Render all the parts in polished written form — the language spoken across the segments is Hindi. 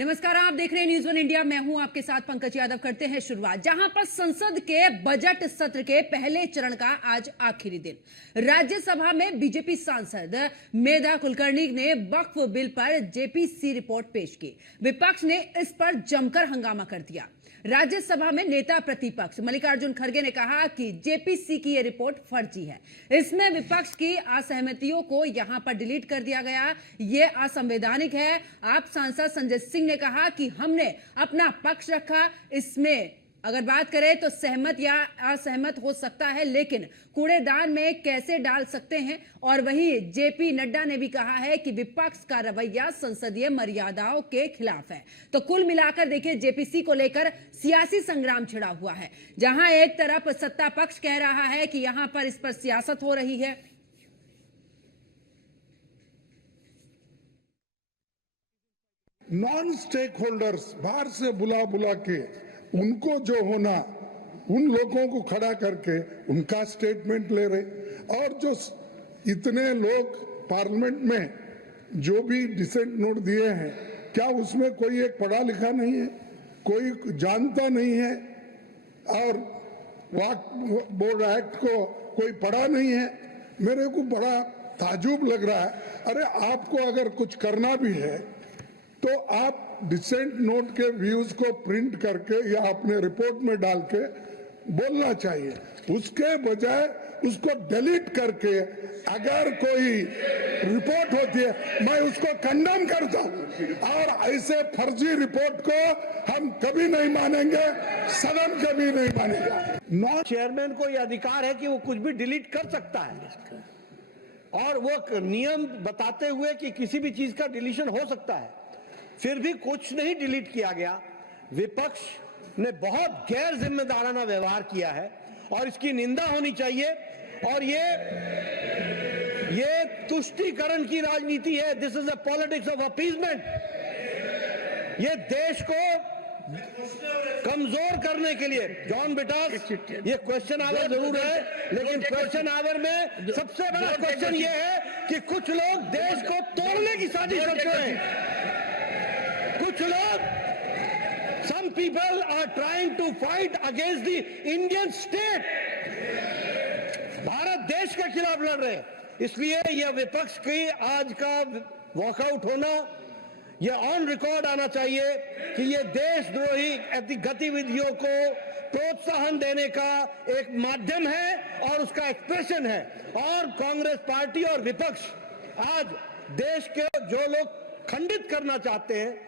नमस्कार, आप देख रहे हैं न्यूज़ वन इंडिया। मैं हूं आपके साथ पंकज यादव। करते हैं शुरुआत जहां पर संसद के बजट सत्र के पहले चरण का आज आखिरी दिन। राज्यसभा में बीजेपी सांसद मेधा कुलकर्णी ने वक्फ बिल पर जेपीसी रिपोर्ट पेश की। विपक्ष ने इस पर जमकर हंगामा कर दिया। राज्यसभा में नेता प्रतिपक्ष मल्लिकार्जुन खड़गे ने कहा कि जेपीसी की यह रिपोर्ट फर्जी है। इसमें विपक्ष की असहमतियों को यहां पर डिलीट कर दिया गया। यह असंवैधानिक है। आप सांसद संजय सिंह ने कहा कि हमने अपना पक्ष रखा। इसमें अगर बात करें तो सहमत या असहमत हो सकता है, लेकिन कूड़ेदान में कैसे डाल सकते हैं। और वहीं जेपी नड्डा ने भी कहा है कि विपक्ष का रवैया संसदीय मर्यादाओं के खिलाफ है। तो कुल मिलाकर देखिए, जेपीसी को लेकर सियासी संग्राम छिड़ा हुआ है। जहां एक तरफ सत्ता पक्ष कह रहा है कि यहां पर इस पर सियासत हो रही है। नॉन स्टेक होल्डर्स बाहर से बुला बुला के उनको जो होना, उन लोगों को खड़ा करके उनका स्टेटमेंट ले रहे। और जो इतने लोग पार्लियामेंट में जो भी डिसेंट नोट दिए हैं, क्या उसमें कोई एक पढ़ा लिखा नहीं है, कोई जानता नहीं है, और वक्फ बोर्ड एक्ट को कोई पढ़ा नहीं है। मेरे को बड़ा ताजुब लग रहा है। अरे आपको अगर कुछ करना भी है तो आप डिसेंट नोट के व्यूज को प्रिंट करके या अपने रिपोर्ट में डाल के बोलना चाहिए। उसके बजाय उसको डिलीट करके अगर कोई रिपोर्ट होती है, मैं उसको कंडेम करता हूं। और ऐसे फर्जी रिपोर्ट को हम कभी नहीं मानेंगे, सदन कभी नहीं मानेगा। नॉन चेयरमैन को यह अधिकार है कि वो कुछ भी डिलीट कर सकता है, और वो नियम बताते हुए कि किसी भी चीज का डिलीशन हो सकता है। फिर भी कुछ नहीं डिलीट किया गया। विपक्ष ने बहुत गैर जिम्मेदाराना व्यवहार किया है और इसकी निंदा होनी चाहिए। और ये तुष्टीकरण की राजनीति है। This is a politics of appeasement. ये देश को कमजोर करने के लिए, जॉन बिटास, ये क्वेश्चन आवर जरूर है, लेकिन क्वेश्चन आवर में सबसे बड़ा क्वेश्चन ये है कि कुछ लोग देश को तोड़ने की साजिश करते हैं। कुछ लोग, some people are trying to fight against the Indian state. Bharat देश के खिलाफ लड़ रहे हैं। इसलिए यह विपक्ष की आज का वॉकआउट होना, यह ऑन रिकॉर्ड आना चाहिए कि यह देशद्रोही गतिविधियों को प्रोत्साहन देने का एक माध्यम है और उसका एक्सप्रेशन है। और कांग्रेस पार्टी और विपक्ष आज देश के जो लोग खंडित करना चाहते हैं,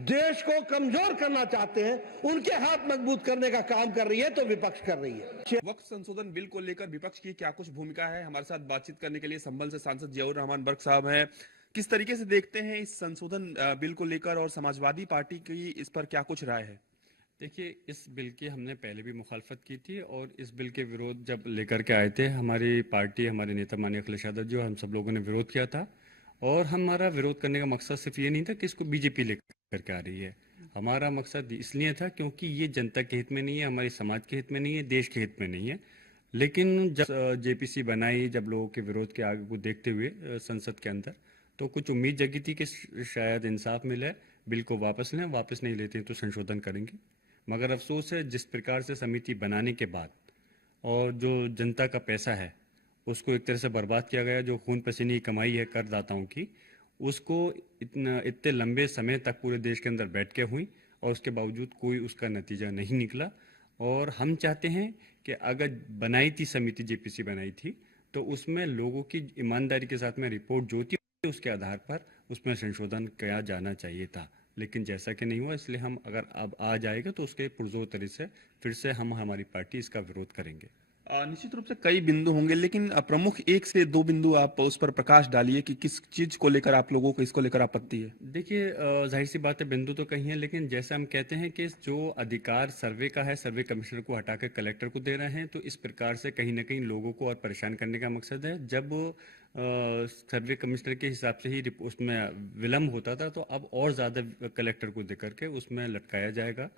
देश को कमजोर करना चाहते हैं, उनके हाथ मजबूत करने का काम कर रही है, तो विपक्ष कर रही है। वक्फ संशोधन बिल को लेकर विपक्ष की क्या कुछ भूमिका है? हमारे साथ बातचीत करने के लिए संभल से सांसद जियाउर रहमान बर्क साहब हैं। किस तरीके से देखते हैं इस संशोधन बिल को लेकर, और समाजवादी पार्टी की इस पर क्या कुछ राय है? देखिए, इस बिल की हमने पहले भी मुखालफत की थी, और इस बिल के विरोध जब लेकर के आए थे हमारी पार्टी, हमारे नेता माननीय अखिलेश यादव जी, और हम सब लोगों ने विरोध किया था। और हमारा विरोध करने का मकसद सिर्फ ये नहीं था कि इसको बीजेपी लेकर के आ रही है। हमारा मकसद इसलिए था क्योंकि ये जनता के हित में नहीं है, हमारे समाज के हित में नहीं है, देश के हित में नहीं है। लेकिन जब जेपीसी बनाई, जब लोगों के विरोध के आगे को देखते हुए संसद के अंदर, तो कुछ उम्मीद जगी थी कि शायद इंसाफ मिले, बिल को वापस लें। वापस नहीं लेते तो संशोधन करेंगे। मगर अफसोस है, जिस प्रकार से समिति बनाने के बाद और जो जनता का पैसा है उसको एक तरह से बर्बाद किया गया, जो खून पसीने की कमाई है करदाताओं की, उसको इतने लंबे समय तक पूरे देश के अंदर बैठ के हुई, और उसके बावजूद कोई उसका नतीजा नहीं निकला। और हम चाहते हैं कि अगर बनाई थी समिति, जेपीसी बनाई थी, तो उसमें लोगों की ईमानदारी के साथ में रिपोर्ट जो थी उसके आधार पर उसमें संशोधन किया जाना चाहिए था। लेकिन जैसा कि नहीं हुआ, इसलिए हम अगर अब आ जाएगा तो उसके पुरजोर तरीके से फिर से हमारी पार्टी इसका विरोध करेंगे। निश्चित रूप से कई बिंदु होंगे, लेकिन प्रमुख 1 से 2 बिंदु आप उस पर प्रकाश डालिए कि किस चीज को लेकर आप लोगों को इसको लेकर आपत्ति है। देखिए, जाहिर सी बात है, बिंदु तो कहीं है, लेकिन जैसे हम कहते हैं कि जो अधिकार सर्वे का है, सर्वे कमिश्नर को हटाकर कलेक्टर को दे रहे हैं, तो इस प्रकार से कहीं ना कहीं लोगों को और परेशान करने का मकसद है। जब सर्वे कमिश्नर के हिसाब से ही उसमें विलम्ब होता था, तो अब और ज़्यादा कलेक्टर को दे करके उसमें लटकाया जाएगा।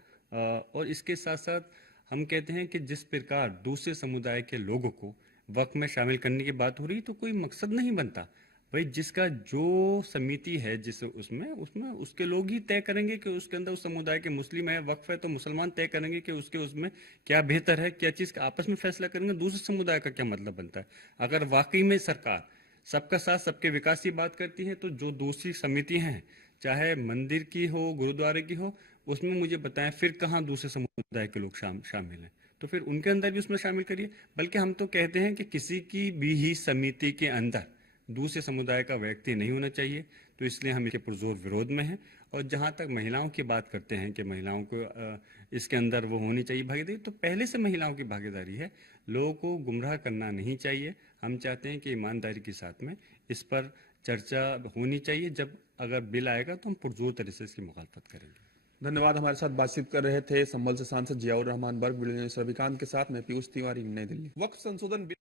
और इसके साथ साथ हम कहते हैं कि जिस प्रकार दूसरे समुदाय के लोगों को वक्फ में शामिल करने की बात हो रही, तो कोई मकसद नहीं बनता। भाई जिसका जो समिति है जिस उसमें उसमें उसके लोग ही तय करेंगे कि उसके अंदर उस समुदाय के मुस्लिम है, वक्फ है, तो मुसलमान तय करेंगे कि उसके उसमें क्या बेहतर है, क्या चीज़ का आपस में फैसला करेंगे। दूसरे समुदाय का क्या मतलब बनता है? अगर वाकई में सरकार सबका साथ सबके विकास की बात करती है, तो जो दूसरी समितियां हैं, चाहे मंदिर की हो, गुरुद्वारे की हो, उसमें मुझे बताएं फिर कहाँ दूसरे समुदाय के लोग शामिल हैं। तो फिर उनके अंदर भी उसमें शामिल करिए। बल्कि हम तो कहते हैं कि किसी की भी ही समिति के अंदर दूसरे समुदाय का व्यक्ति नहीं होना चाहिए। तो इसलिए हम इसके पुरजोर विरोध में हैं। और जहाँ तक महिलाओं की बात करते हैं कि महिलाओं को इसके अंदर वो होनी चाहिए भागीदारी, तो पहले से महिलाओं की भागीदारी है। लोगों को गुमराह करना नहीं चाहिए। हम चाहते हैं कि ईमानदारी के साथ में इस पर चर्चा होनी चाहिए। जब अगर बिल आएगा तो हम पुरजोर तरीके से इसकी मुखालफत करेंगे। धन्यवाद। हमारे साथ बातचीत कर रहे थे संभल से सांसद जियाउर रहमान बर्क। वीडियो जर्नलिस्ट रविकांत के साथ मैं पीयूष तिवारी, नई दिल्ली। वक्फ संशोधन बिल।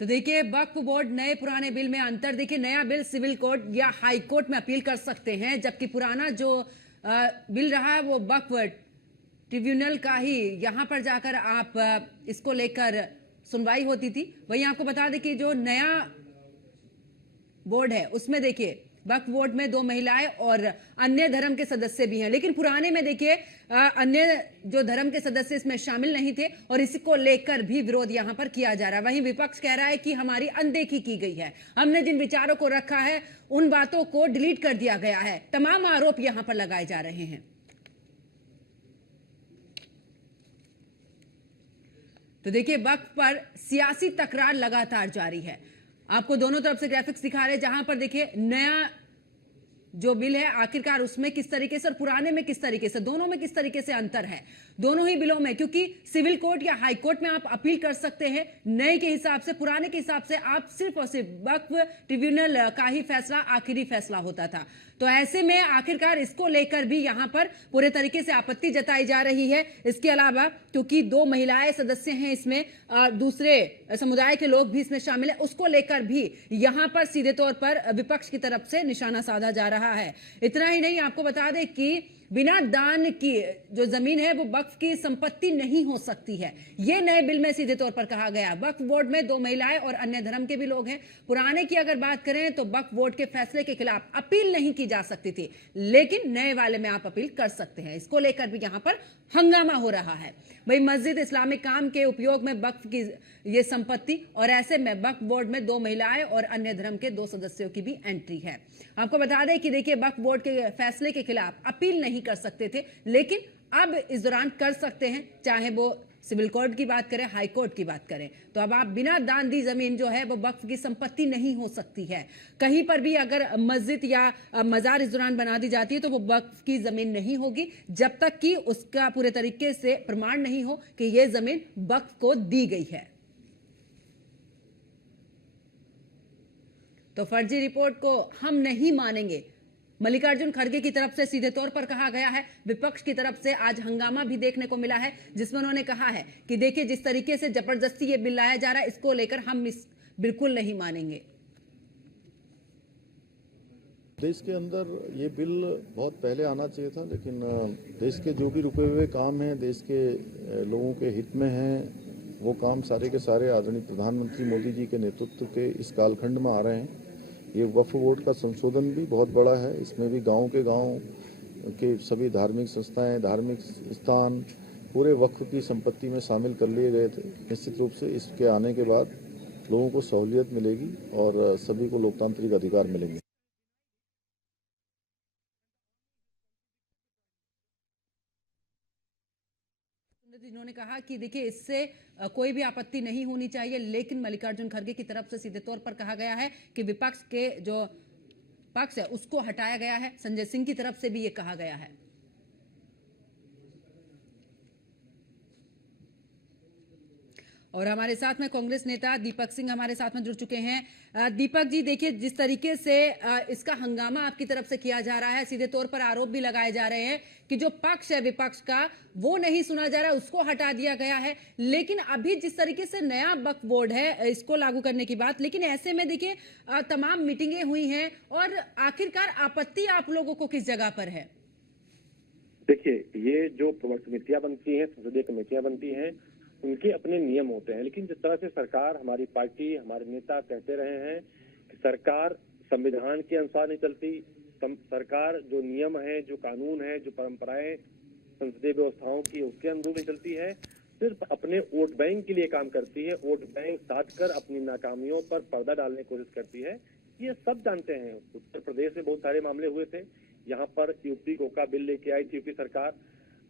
तो देखिए, वक्फ बोर्ड नए पुराने बिल में अंतर देखिए। नया बिल सिविल कोर्ट या हाई कोर्ट में अपील कर सकते हैं, जबकि पुराना जो बिल रहा है वो वक्फ ट्रिब्यूनल का ही यहां पर जाकर आप इसको लेकर सुनवाई होती थी। वहीं आपको बता दें कि जो नया बोर्ड है उसमें देखिए वक्फ बोर्ड में 2 महिलाएं और अन्य धर्म के सदस्य भी हैं। लेकिन पुराने में देखिए अन्य जो धर्म के सदस्य इसमें शामिल नहीं थे और इसको लेकर भी विरोध यहां पर किया जा रहा है। वहीं विपक्ष कह रहा है कि हमारी अनदेखी की गई है, हमने जिन विचारों को रखा है उन बातों को डिलीट कर दिया गया है। तमाम आरोप यहां पर लगाए जा रहे हैं। तो देखिए, वक्फ पर सियासी तकरार लगातार जारी है। आपको दोनों तरफ से ग्राफिक्स दिखा रहे हैं, जहां पर देखिए नया जो बिल है आखिरकार उसमें किस तरीके से और पुराने में किस तरीके से, दोनों में किस तरीके से अंतर है दोनों ही बिलों में। क्योंकि सिविल कोर्ट या हाई कोर्ट में आप अपील कर सकते हैं नए के हिसाब से, पुराने के हिसाब से आप सिर्फ और सिर्फ वक्फ ट्रिब्यूनल का ही फैसला आखिरी फैसला होता था। तो ऐसे में आखिरकार इसको लेकर भी यहां पर पूरे तरीके से आपत्ति जताई जा रही है। इसके अलावा क्योंकि 2 महिलाएं सदस्य हैं इसमें, दूसरे समुदाय के लोग भी इसमें शामिल है, उसको लेकर भी यहां पर सीधे तौर पर विपक्ष की तरफ से निशाना साधा जा रहा है। इतना ही नहीं, आपको बता दें कि बिना दान की जो जमीन है वो वक्फ की संपत्ति नहीं हो सकती है। यह नए बिल में सीधे तौर पर कहा गया। वक्फ बोर्ड में 2 महिलाएं और अन्य धर्म के भी लोग हैं। पुराने की अगर बात करें तो वक्फ बोर्ड के फैसले के खिलाफ अपील नहीं की जा सकती थी, लेकिन नए वाले में आप अपील कर सकते हैं। इसको लेकर भी यहां पर हंगामा हो रहा है। भाई मस्जिद इस्लामिक काम के उपयोग में वक्फ की ये संपत्ति, और ऐसे में वक्फ बोर्ड में 2 महिलाएं और अन्य धर्म के 2 सदस्यों की भी एंट्री है। आपको बता दें कि देखिए वक्फ बोर्ड के फैसले के खिलाफ अपील नहीं कर सकते थे, लेकिन अब इस दौरान कर सकते हैं, चाहे वो सिविल कोर्ट की बात करें, हाई कोर्ट की बात करें। तो अब आप बिना दान दी जमीन जो है वो वक्फ की संपत्ति नहीं हो सकती है। कहीं पर भी अगर मस्जिद या मजार इस दौरान बना दी जाती है तो वो वक्फ की जमीन नहीं होगी, जब तक कि उसका पूरे तरीके से प्रमाण नहीं हो कि यह जमीन वक्फ को दी गई है। तो फर्जी रिपोर्ट को हम नहीं मानेंगे, मल्लिकार्जुन खड़गे की तरफ से सीधे तौर पर कहा गया है। विपक्ष की तरफ से आज हंगामा भी देखने को मिला है, जिसमें उन्होंने कहा है कि देखिए जिस तरीके से जबरदस्ती ये बिल लाया जा रहा है, इसको लेकर हम बिल्कुल नहीं मानेंगे। देश के अंदर ये बिल बहुत पहले आना चाहिए था, लेकिन देश के जो भी रुके हुए काम हैं, देश के लोगों के हित में हैं, वो काम सारे के सारे आदरणीय प्रधानमंत्री मोदी जी के नेतृत्व के इस कालखंड में आ रहे हैं। ये वक्फ बोर्ड का संशोधन भी बहुत बड़ा है। इसमें भी गांव के सभी धार्मिक संस्थाएं, धार्मिक स्थान पूरे वक्फ की संपत्ति में शामिल कर लिए गए थे। निश्चित रूप से इसके आने के बाद लोगों को सहूलियत मिलेगी और सभी को लोकतांत्रिक अधिकार मिलेंगे। जिन्होंने कहा कि देखिए इससे कोई भी आपत्ति नहीं होनी चाहिए, लेकिन मल्लिकार्जुन खड़गे की तरफ से सीधे तौर पर कहा गया है कि विपक्ष के जो पक्ष है उसको हटाया गया है। संजय सिंह की तरफ से भी ये कहा गया है। और हमारे साथ में कांग्रेस नेता दीपक सिंह हमारे साथ में जुड़ चुके हैं। दीपक जी, देखिए जिस तरीके से इसका हंगामा आपकी तरफ से किया जा रहा है, सीधे तौर पर आरोप भी लगाए जा रहे हैं कि जो पक्ष है विपक्ष का वो नहीं सुना जा रहा है, उसको हटा दिया गया है। लेकिन अभी जिस तरीके से नया वक्फ बोर्ड है इसको लागू करने की बात, लेकिन ऐसे में देखिए तमाम मीटिंगें हुई हैं और आखिरकार आपत्ति आप लोगों को किस जगह पर है? देखिए, ये जो प्रवर समितियां बनती हैं, संसदीय कमेटियां बनती हैं, उनके अपने नियम होते हैं। लेकिन जिस तरह से सरकार, हमारी पार्टी, हमारे नेता कहते रहे हैं कि सरकार संविधान के अनुसार नहीं चलती। सरकार जो नियम है, जो कानून है, जो परंपराएं संसदीय व्यवस्थाओं की, उसके अनुरूप नहीं चलती है। सिर्फ अपने वोट बैंक के लिए काम करती है, वोट बैंक साध कर अपनी नाकामियों पर पर्दा डालने की कोशिश करती है। ये सब जानते हैं। उत्तर प्रदेश में बहुत सारे मामले हुए थे, यहाँ पर यूपी गोका बिल लेके आई थी यूपी सरकार,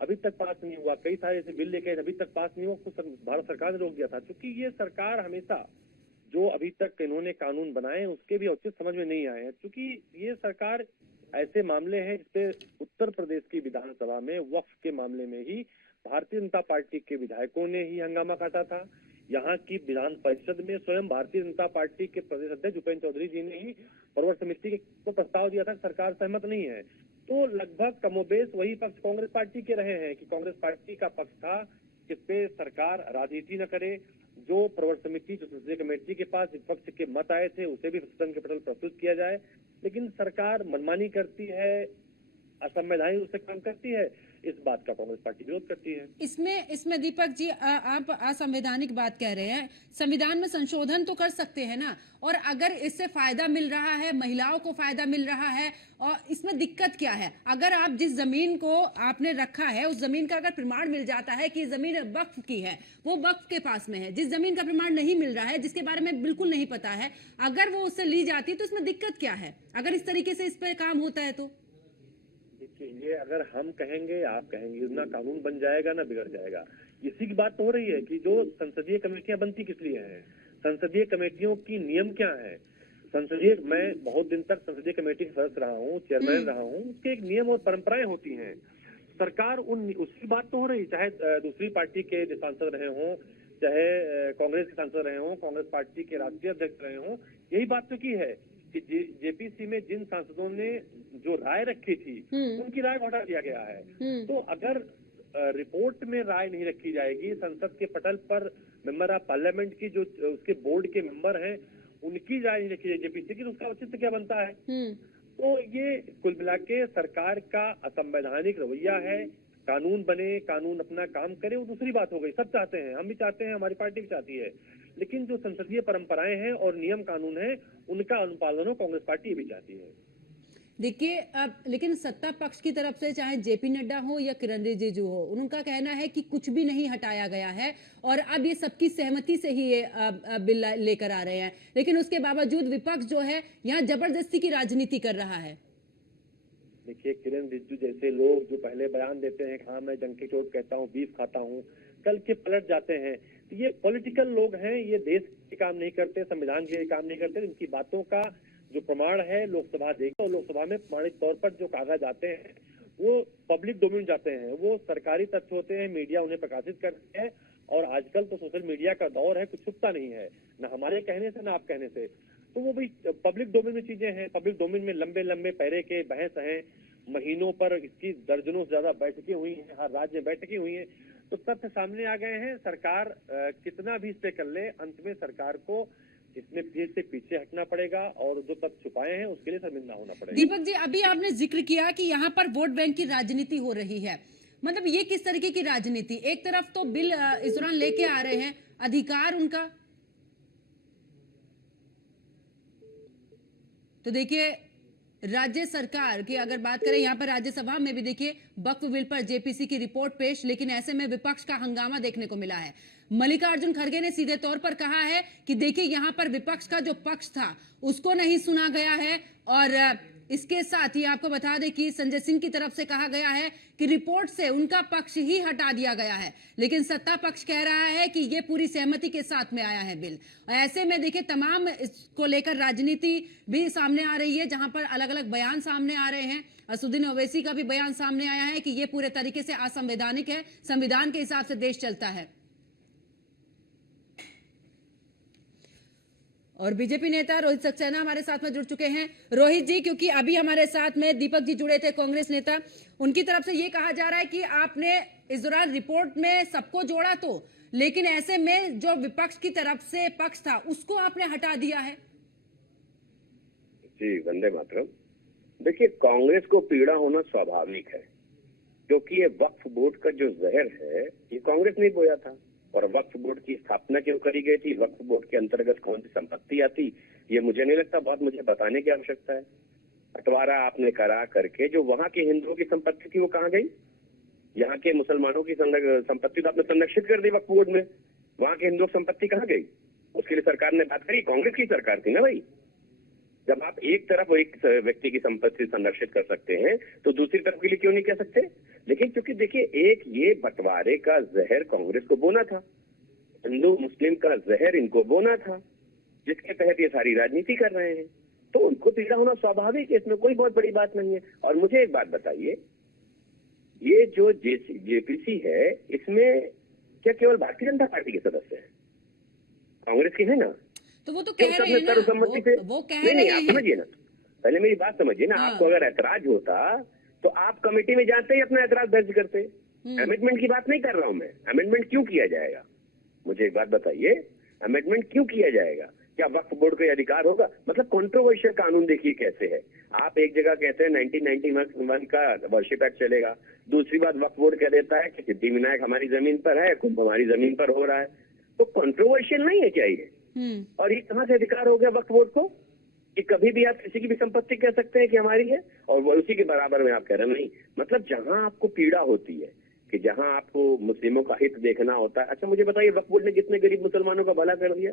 अभी तक पास नहीं हुआ। कई सारे ऐसे बिल लेके आए, अभी तक पास नहीं हुआ, उसको भारत सरकार ने रोक दिया था। क्योंकि ये सरकार हमेशा जो अभी तक इन्होंने कानून बनाए उसके भी औचित्य समझ में नहीं आए हैं। क्योंकि ये सरकार ऐसे मामले हैं जिसपे उत्तर प्रदेश की विधानसभा में वक्फ के मामले में ही भारतीय जनता पार्टी के विधायकों ने ही हंगामा काटा था। यहाँ की विधान परिषद में स्वयं भारतीय जनता पार्टी के प्रदेश अध्यक्ष उपेंद्र चौधरी जी ने ही प्रवर समिति को प्रस्ताव दिया था, सरकार सहमत नहीं है। तो लगभग कमोबेश वही पक्ष कांग्रेस पार्टी के रहे हैं कि कांग्रेस पार्टी का पक्ष था जिसपे सरकार राजनीति न करे। जो प्रवर समिति, जो संसदीय कमेटी के पास विपक्ष के मत आए थे, उसे भी सदन के पटल प्रस्तुत किया जाए, लेकिन सरकार मनमानी करती है, असंवैधानिक रूप से काम करती है। इस बात का कांग्रेस पार्टी विरोध करती है। इसमें दीपक जी, आप असंवैधानिक बात कह रहे हैं। संविधान में संशोधन तो कर सकते हैं ना, और अगर इससे फायदा मिल रहा है, महिलाओं को फायदा मिल रहा है, और इसमें दिक्कत क्या है? अगर आप जिस जमीन को आपने रखा है, उस जमीन का अगर प्रमाण मिल जाता है कि जमीन वक्फ की है, वो वक्फ के पास में है। जिस जमीन का प्रमाण नहीं मिल रहा है, जिसके बारे में बिल्कुल नहीं पता है, अगर वो उससे ली जाती है तो इसमें दिक्कत क्या है? अगर इस तरीके से इस पर काम होता है तो ये अगर हम कहेंगे, आप कहेंगे, ना कानून बन जाएगा ना बिगड़ जाएगा। इसी की बात तो हो रही है कि जो संसदीय कमेटियां बनती किस लिए हैं, संसदीय कमेटियों की नियम क्या है। मैं बहुत दिन तक संसदीय कमेटी का सदस्य रहा हूँ, चेयरमैन रहा हूँ, उसके एक नियम और परंपराएं होती हैं। सरकार उसकी बात तो हो रही, चाहे दूसरी पार्टी के सांसद रहे हों, चाहे कांग्रेस के सांसद रहे हों, कांग्रेस पार्टी के राष्ट्रीय अध्यक्ष रहे हों, यही बात तो की है कि जेपीसी में जिन सांसदों ने जो राय रखी थी उनकी राय को हटा दिया गया है। तो अगर रिपोर्ट में राय नहीं रखी जाएगी, संसद के पटल पर मेंबर ऑफ पार्लियामेंट की जो उसके बोर्ड के मेंबर हैं उनकी राय नहीं रखी जाएगी जेपीसी की, तो उसका औचित्य क्या बनता है? तो ये कुल मिला के सरकार का असंवैधानिक रवैया है। कानून बने, कानून अपना काम करे, वो दूसरी बात हो गई। सब चाहते हैं, हम भी चाहते हैं, हमारी पार्टी भी चाहती है, लेकिन जो संसदीय परंपराएं हैं और नियम कानून है उनका अनुपालन हो, कांग्रेस पार्टी भी चाहती है। देखिए, अब लेकिन सत्ता पक्ष की तरफ से चाहे जेपी नड्डा हो या किरण रिजिजू हो, उनका कहना है कि कुछ भी नहीं हटाया गया है और अब ये सबकी सहमति से ही ये बिल लेकर आ रहे हैं। लेकिन उसके बावजूद विपक्ष जो है यहाँ जबरदस्ती की राजनीति कर रहा है। देखिए, किरण रिजिजू जैसे लोग जो पहले बयान देते हैं हाँ मैं जंग की चोट कहता हूँ, बीफ खाता हूँ, कल के पलट जाते हैं। तो ये पॉलिटिकल लोग हैं, ये देश के काम नहीं करते, संविधान के काम नहीं करते। इनकी बातों का जो प्रमाण है लोकसभा देगी, और लोकसभा में प्रमाणित तौर पर जो कागज आते हैं वो पब्लिक डोमेन जाते हैं, वो सरकारी तथ्य होते हैं, मीडिया उन्हें प्रकाशित करते हैं। और आजकल तो सोशल मीडिया का दौर है, कुछ छुपता नहीं है, ना हमारे कहने से ना आप कहने से। तो वो भी पब्लिक डोमेन में चीजें हैं। पब्लिक डोमेन में लंबे लंबे पैरे के बहस हैं, महीनों पर इसकी दर्जनों से ज्यादा बैठकें हुई हैं, हर राज्य में बैठकें हुई हैं। तो तथ्य सामने आ गए हैं। सरकार कितना भी इस पे कर ले, अंत में सरकार को इसमें फिर से पीछे हटना पड़ेगा और जो तथ्य छुपाए हैं उसके लिए शर्मिंदा होना पड़ेगा। दीपक जी, अभी आपने जिक्र किया कि यहाँ पर वोट बैंक की राजनीति हो रही है, मतलब ये किस तरीके की राजनीति? एक तरफ तो बिल इस दौरान लेके आ रहे हैं, अधिकार उनका, तो देखिए राज्य सरकार की अगर बात करें, यहाँ पर राज्यसभा में भी देखिए वक्फ बिल पर जेपीसी की रिपोर्ट पेश, लेकिन ऐसे में विपक्ष का हंगामा देखने को मिला है। मल्लिकार्जुन खड़गे ने सीधे तौर पर कहा है कि देखिए यहाँ पर विपक्ष का जो पक्ष था उसको नहीं सुना गया है, और इसके साथ ही आपको बता दें कि संजय सिंह की तरफ से कहा गया है कि रिपोर्ट से उनका पक्ष ही हटा दिया गया है, लेकिन सत्ता पक्ष कह रहा है कि ये पूरी सहमति के साथ में आया है बिल। ऐसे में देखिए तमाम इसको लेकर राजनीति भी सामने आ रही है, जहां पर अलग अलग बयान सामने आ रहे हैं। असदुद्दीन ओवैसी का भी बयान सामने आया है कि ये पूरे तरीके से असंवैधानिक है, संविधान के हिसाब से देश चलता है। और बीजेपी नेता रोहित सक्सेना हमारे साथ में जुड़ चुके हैं। रोहित जी, क्योंकि अभी हमारे साथ में दीपक जी जुड़े थे, कांग्रेस नेता, उनकी तरफ से ये कहा जा रहा है कि आपने इस दौरान रिपोर्ट में सबको जोड़ा तो, लेकिन ऐसे में जो विपक्ष की तरफ से पक्ष था उसको आपने हटा दिया है। जी, वंदे मातरम। देखिए, कांग्रेस को पीड़ा होना स्वाभाविक है, क्योंकि ये वक्फ बोर्ड का जो जहर है ये कांग्रेस नहीं बोया था, और वक्फ बोर्ड की स्थापना क्यों करी गई थी, वक्फ बोर्ड के अंतर्गत कौन सी संपत्ति आती, ये मुझे नहीं लगता बहुत मुझे बताने की आवश्यकता है। बंटवारा आपने करा करके जो वहां के हिंदुओं की संपत्ति थी वो कहाँ गई? यहाँ के मुसलमानों की संपत्ति तो आपने संरक्षित कर दी वक्फ बोर्ड में, वहां के हिंदुओं की संपत्ति कहाँ गई? उसके लिए सरकार ने बात करी, कांग्रेस की सरकार थी ना भाई। जब आप एक तरफ एक व्यक्ति की संपत्ति संरक्षित कर सकते हैं तो दूसरी तरफ के लिए क्यों नहीं कह सकते? लेकिन क्योंकि देखिए, एक ये बंटवारे का जहर कांग्रेस को बोना था, हिंदू मुस्लिम का जहर इनको बोना था, जिसके तहत ये सारी राजनीति कर रहे हैं, तो उनको पीड़ा होना स्वाभाविक है, इसमें कोई बहुत बड़ी बात नहीं है। और मुझे एक बात बताइए, ये जो जेपीसी है इसमें क्या केवल भारतीय जनता पार्टी के सदस्य हैं? कांग्रेस की है ना? तो वो तो कह रहे हैं ना, सर्वसम्मति से वो कह नहीं, रहे आप हैं। समझिए ना, पहले मेरी बात समझिए ना। हाँ। आपको अगर ऐतराज होता तो आप कमेटी में जाते ही अपना ऐतराज दर्ज करते। अमेंडमेंट की बात नहीं कर रहा हूं मैं, अमेंडमेंट क्यों किया जाएगा? मुझे एक बात बताइए, अमेंडमेंट क्यों किया जाएगा? क्या वक्फ बोर्ड को अधिकार होगा? मतलब कंट्रोवर्शियल कानून देखिए कैसे है। आप एक जगह कहते हैं 1991 का वर्शिप एक्ट चलेगा, दूसरी बात वक्फ बोर्ड कह देता है कि सिद्धि विनायक हमारी जमीन पर है, कुंभ हमारी जमीन पर हो रहा है। तो कंट्रोवर्शियल नहीं है क्या ये? और ये कहां से अधिकार हो गया वक्फ बोर्ड को कि कभी भी आप किसी की भी संपत्ति कह सकते हैं कि हमारी है, और वो उसी के बराबर में आप कह रहे हैं नहीं। मतलब जहां आपको पीड़ा होती है कि जहां आपको मुस्लिमों का हित देखना होता है। अच्छा मुझे बताइए, वक्फ बोर्ड ने कितने गरीब मुसलमानों का भला कर दिया?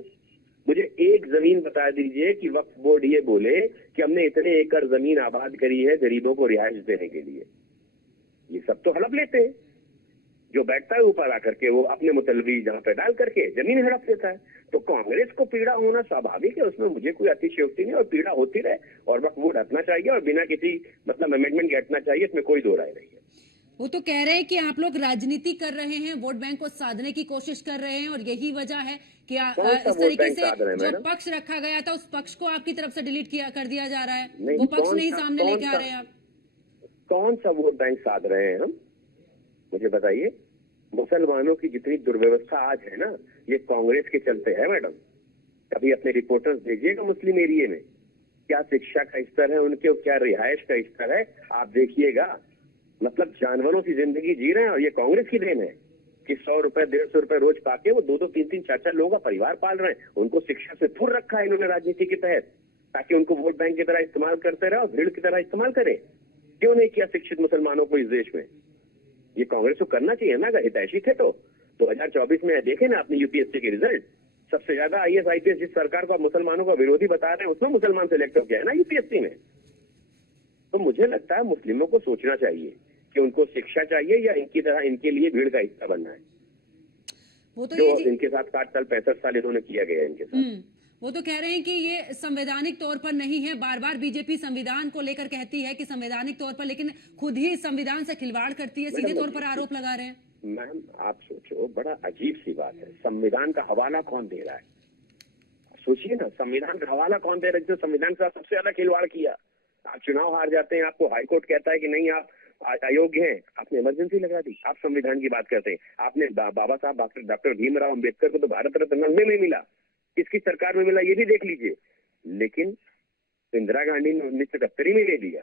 मुझे एक जमीन बता दीजिए कि वक्फ बोर्ड ये बोले कि हमने इतने एकड़ जमीन आबाद करी है गरीबों को रिहाइश देने के लिए। ये सब तो हड़प लेते हैं, जो बैठता है ऊपर आकर के वो अपने मुतलबी जहां पे डाल करके जमीन हड़प लेता है। तो कांग्रेस को पीड़ा होना स्वाभाविक है, उसमें मुझे कोई अतिशयोक्ति नहीं, और पीड़ा होती रहे और वक्फ बोर्ड हटना चाहिए और बिना किसी मतलब अमेंडमेंट के हटना चाहिए, इसमें कोई दो राय नहीं है। वो तो कह रहे हैं कि आप लोग राजनीति कर रहे हैं, वोट बैंक को साधने की कोशिश कर रहे हैं, और यही वजह है कि कौन सा इस वोट तरीके बैंक से साध रहे हैं, जो मैडम? पक्ष रखा गया था उस पक्ष को आपकी तरफ से डिलीट कर दिया जा रहा है। नहीं, वो पक्ष कौन नहीं सा- सामने कौन लेके आ सा- रहे हैं आप। कौन सा वोट बैंक साध रहे हैं हम? मुझे बताइए। मुसलमानों की जितनी दुर्व्यवस्था आज है ना, ये कांग्रेस के चलते है मैडम। कभी अपने रिपोर्टर्स भेजिएगा मुस्लिम एरिया में, क्या शिक्षा का स्तर है उनके, क्या रिहायश का स्तर है, आप देखिएगा। मतलब जानवरों की जिंदगी जी रहे हैं, और ये कांग्रेस की देन है कि 100 रुपए 150 रुपए रोज पाके वो 2-2 3-3 4-4 लोगों का परिवार पाल रहे हैं। उनको शिक्षा से दूर रखा है इन्होंने राजनीति के तहत, ताकि उनको वोट बैंक की तरह इस्तेमाल करते रहे और भीड़ की तरह इस्तेमाल करें। क्यों नहीं किया शिक्षित मुसलमानों को इस देश में? ये कांग्रेस को करना चाहिए ना, अगर हितैषी थे तो। 2024 में देखे ना आपने यूपीएससी के रिजल्ट, सबसे ज्यादा आईएएस आईपीएस जिस सरकार को आप मुसलमानों का विरोधी बता रहे हैं उसमें मुसलमान सिलेक्ट हो गया है ना यूपीएससी में। तो मुझे लगता है मुस्लिमों को सोचना चाहिए कि उनको शिक्षा चाहिए या इनकी तरह इनके लिए भीड़ का हिस्सा बनना है, वो तो जो ये इनके साथ 60 साल 65 साल इन्होंने किया गया है इनके साथ। वो तो कह रहे हैं कि ये संवैधानिक तौर पर नहीं है। बार बार बीजेपी संविधान को लेकर कहती है कि संवैधानिक तौर पर, लेकिन खुद ही संविधान से खिलवाड़ करती है, सीधे तौर पर आरोप लगा रहे हैं। मैम आप सोचो, बड़ा अजीब सी बात है, संविधान का हवाला कौन दे रहा है? सोचिए ना, संविधान का हवाला कौन दे रहा है? जो संविधान के साथ सबसे ज्यादा खिलवाड़ किया। आप चुनाव हार जाते हैं, आपको हाईकोर्ट कहता है कि नहीं आप अयोग्य हैं, आपने इमरजेंसी लगा दी। आप संविधान की बात करते हैं, आपने बाबा साहब डॉक्टर भीमराव अम्बेडकर को तो भारत रत्न 90 में मिला, किसकी सरकार में मिला ये भी देख लीजिए, लेकिन इंदिरा गांधी ने 1971 में ले लिया।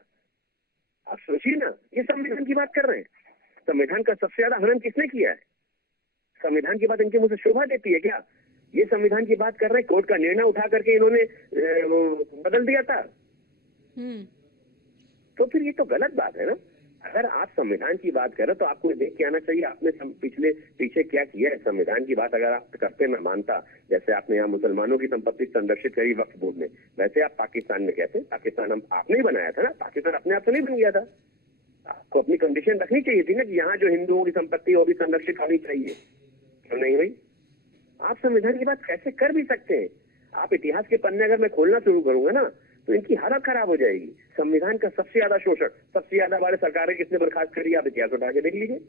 आप सोचिए ना, ये संविधान की बात कर रहे हैं। संविधान का सबसे ज्यादा हनन किसने किया है? संविधान की बात इनके मुंह से शोभा देती है क्या? ये संविधान की बात कर रहे हैं, कोर्ट का निर्णय उठा करके इन्होंने बदल दिया था। तो फिर ये तो गलत बात है ना। अगर आप संविधान की बात करें तो आपको देख के आना चाहिए आपने पीछे क्या किया है। संविधान की बात अगर आप करते ना मानता, जैसे आपने यहाँ मुसलमानों की संपत्ति संरक्षित करी वक्फ बोर्ड ने, वैसे आप पाकिस्तान में कहते, पाकिस्तान आपने ही बनाया था ना, पाकिस्तान अपने आप से नहीं बन गया था। आपको अपनी कंडीशन रखनी चाहिए थी ना कि यहाँ जो हिंदुओं की संपत्ति वो भी संरक्षित होनी चाहिए, क्यों नहीं हुई? आप संविधान की बात कैसे कर भी सकते हैं? आप इतिहास के पन्ने अगर मैं खोलना शुरू करूंगा ना तो इनकी हालत खराब हो जाएगी। संविधान का सबसे ज्यादा शोषण, सबसे ज्यादा हमारे सरकारें किसने बर्खास्त करी, आप इतिहास उठा के देख लीजिए।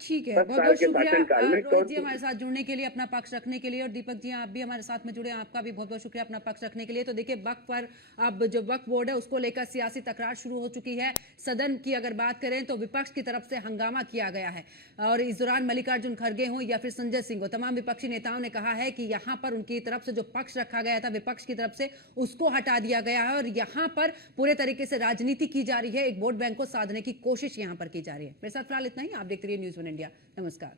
ठीक है, 10 बहुत साल बहुत के शासनकाल में शुक्रिया रोहित जी हमारे साथ जुड़ने के लिए, अपना पक्ष रखने के लिए, और दीपक जी आप भी हमारे साथ में जुड़े, आपका भी बहुत बहुत शुक्रिया अपना पक्ष रखने के लिए। तो देखिए, वक्फ पर अब जो वक्फ बोर्ड है उसको लेकर सियासी तकरार शुरू हो चुकी है। सदन की अगर बात करें तो विपक्ष की तरफ से हंगामा किया गया है, और इस दौरान मल्लिकार्जुन खड़गे हों या फिर संजय सिंह हो, तमाम विपक्षी नेताओं ने कहा है कि यहाँ पर उनकी तरफ से जो पक्ष रखा गया था विपक्ष की तरफ से, उसको हटा दिया गया है, और यहाँ पर पूरे तरीके से राजनीति की जा रही है, एक वोट बैंक को साधने की कोशिश यहाँ पर की जा रही है। मेरे साथ फिलहाल इतना ही। आप देखते रहिए न्यूज़ 1 इंडिया। नमस्कार।